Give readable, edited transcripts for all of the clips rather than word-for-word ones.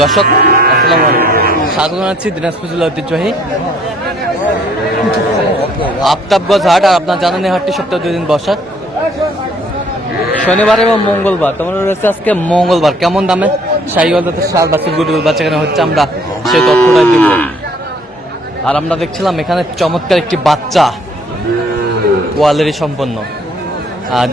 দর্শক আসসালামু আলাইকুম, স্বাগত জানাচ্ছি দিনাজপুর জেলা ঐতিহ্যবাহী আফতাবগঞ্জ হাট। আর আপনার জানেন এই হাটটি সপ্তাহে 2 দিন বসা, শনিবার এবং মঙ্গলবার। তোমরা রয়েছে আজকে মঙ্গলবার। কেমন দামে শাহিওয়াল জাতের ষাঁড় বাছুর গরুর বাচ্চা কেনা হচ্ছে আমরা সেই তথ্যটাই দিব। আর আমরা দেখছিলাম এখানে চমৎকার একটি বাচ্চা কোয়ালিটি সম্পন্ন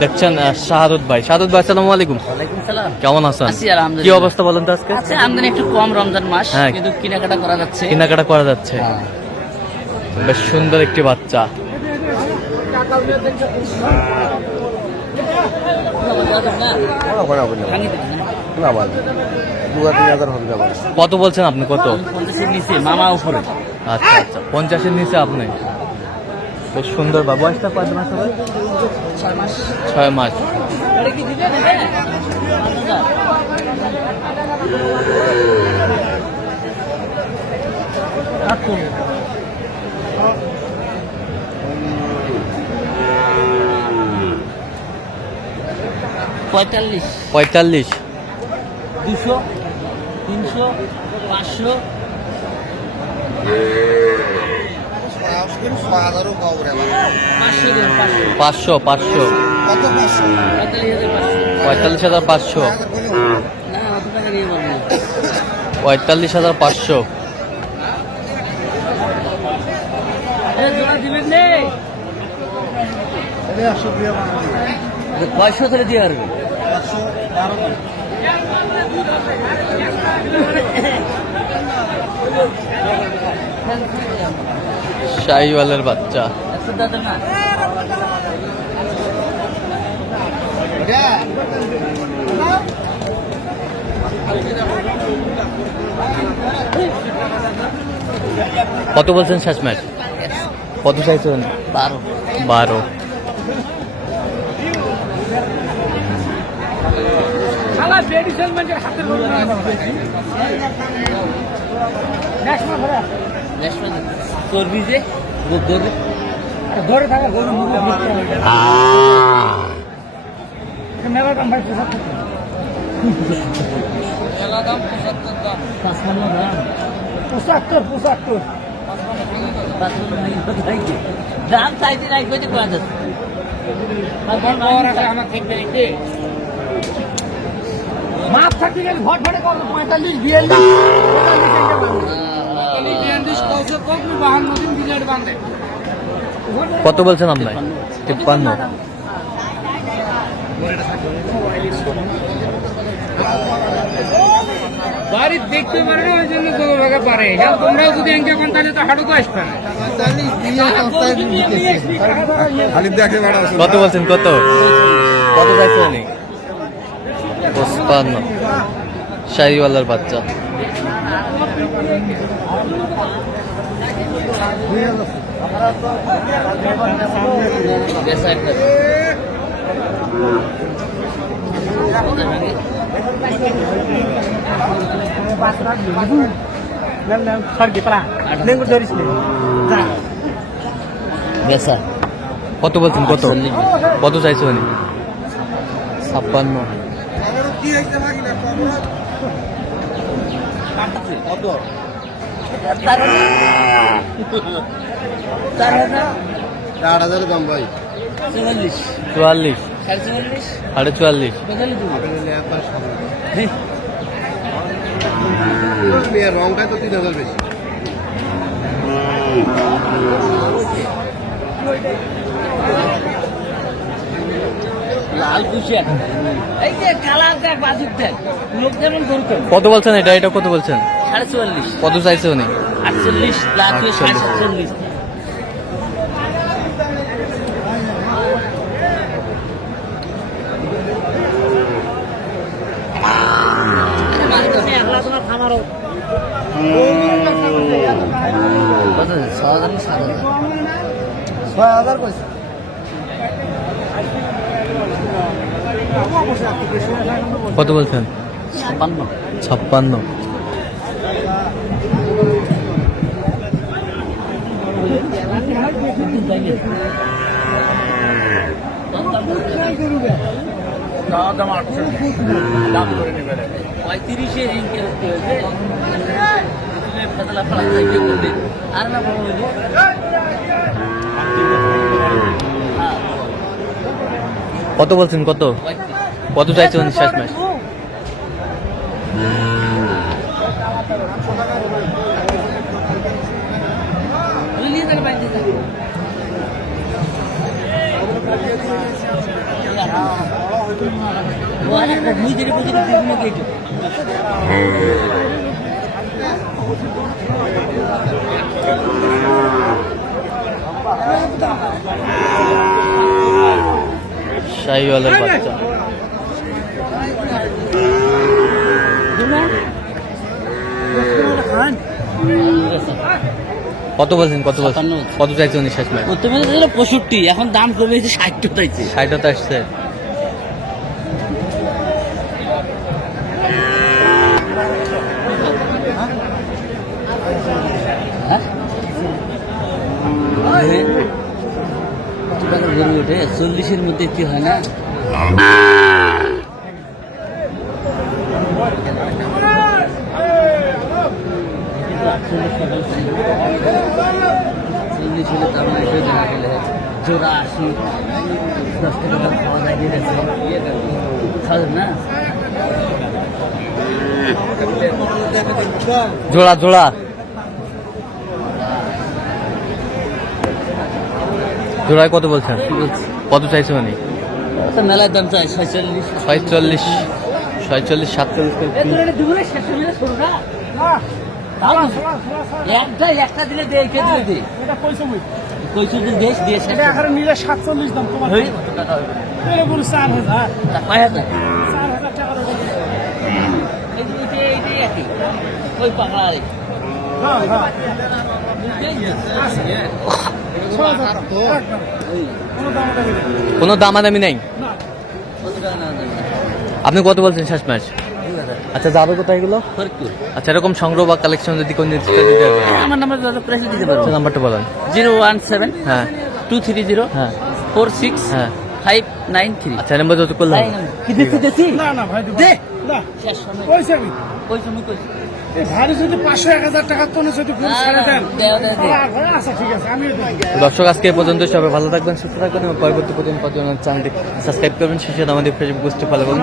দেখছেন শাহাদুত ভাই। শাহাদুত ভাই আসসালামু আলাইকুম। ওয়ালাইকুম সালাম। কেমন আছেন? আছি আলহামদুলিল্লাহ। কি অবস্থা বলেন তো আজকে? আচ্ছা, আমদানি একটু কম রমজান মাস, হ্যাঁ। কিন্তু কেনাকাটা করা যাচ্ছে। কেনাকাটা করা যাচ্ছে। বেশ সুন্দর একটি বাচ্চা। কত বলছেন আপনি? কত? 50-এর নিচে, মামা উপরে। আচ্ছা আচ্ছা, 50-এর নিচে আপনি। বেশ সুন্দর বা বয়সটা কত মাস হবে? 6 মাস। 6 মাস। এটা কি দিবেন? হ্যাঁ। 45, 45, 200, 300, 500। 500, 500, 45,500, না, অত টাকা নিয়ে পারবো না। 45,500। জোড়া দিবেন নে? 500 ধরে দিয়ে পারবে। শাহিওয়ালের বাচ্চা। 100 দাদা না। কত বলছেন শেষ ম্যাচ? কত চাইছেন? 12। 12। চর্বি যে ঘরে থাকা গরু মেলা দাম ভাই 75 দাম চাইতে নাই কইতে কোয়া যাচ্ছে। মাপ থাকতে গেলে ভট ভটে করবো 45, 42, 45 কত বলছেন আপনার? 53। বাড়ি দেখতে পারে ওই জন্য তো ভাগে পারে। তোমরাও যদি এনকে কোন তাহলে তো হাঁটু তো আসবে না। কত বলছেন? কত কত চাইছেন? 55। শাহিওয়ালের বাচ্চা। বেসা কত বলছেন? কত কত চাইছেন? 56। দাম ভাই 44, 44, 44, 44। রংটাই তো 3,000 বেশি। লাল কুশিয়া এই যে কালার দেখ, বাজুক দেখ, লোক যেমন করতো। কত বলছেন? এটা এটা কত বলছেন? 44, কত চাইছে উনি? 48, লাখ 47। কত? 6,000 না 7,000? 6,000 কইছে। কত বলছেন? 56। 56। পঁয়ত্রিশে রিঙ্কে হতে হয়েছে ফেতলা ফেলা থেকে বলবে আর না বড় হইলে কত বলছেন, কত কত চাইছেন শেষ ম্যাচ? বুঝলি তার বাইরে মুই বুঝি বিভিন্ন গেটে শাহিওয়ালের বাচ্চা। কত বলছেন, কত বলছেন, কত চাইছেন শেষ ম্যাচ? প্রথমে ছিল 65, এখন দাম কমে গেছে 60 চাইছে। 60 তো আসছে। গরু ওঠে 40-এর মধ্যে কি হয় না? জোড়া 80, 10 টাকা খাওয়া যায় খাওয়া না জোড়া জোড়া জোড়ায় কত বলছেন, কত চাইছে মানে? মেলার দাম চাই 46, 46, 47, 47। একটা দিলে দে, কে দিলে দে? কইছো যে দেশ দিয়ে এটা এখন নিলে 47 দাম তোমার এই এটা বলে 4000 কয় হাজার 4000 টাকা করে এই একই ওই পাগলা আরে হ্যাঁ কোনো দামাদামি নেই। আপনি কত বলছেন শেষ ম্যাচ? আচ্ছা, যাবে কোথায় এগুলো? আচ্ছা, এরকম সংগ্রহ বা কালেকশন যদি কোন দিতে আমার নাম্বার যত প্রাইস দিতে পারবো। নাম্বারটা বলেন। 017 হ্যাঁ 230 হ্যাঁ 46 হ্যাঁ 593। আচ্ছা, নাম্বার যত করলাম। কি দেখতে দেখি না না ভাই দে না শেষ সময় কইছে আমি কইছো মুই কইছি এই ভারী যদি 500-1000 টাকা তোনে যদি ফুল ছেড়ে দেন দে আচ্ছা ঠিক আছে আমি দর্শক, আজকে এই পর্যন্ত। সবাই ভালো থাকবেন, সুস্থ থাকবেন এবং পরবর্তী প্রতিদিন চ্যানেলটি সাবস্ক্রাইব করবেন। শেষে আমাদের ফেসবুক পোস্টে ফলো করুন।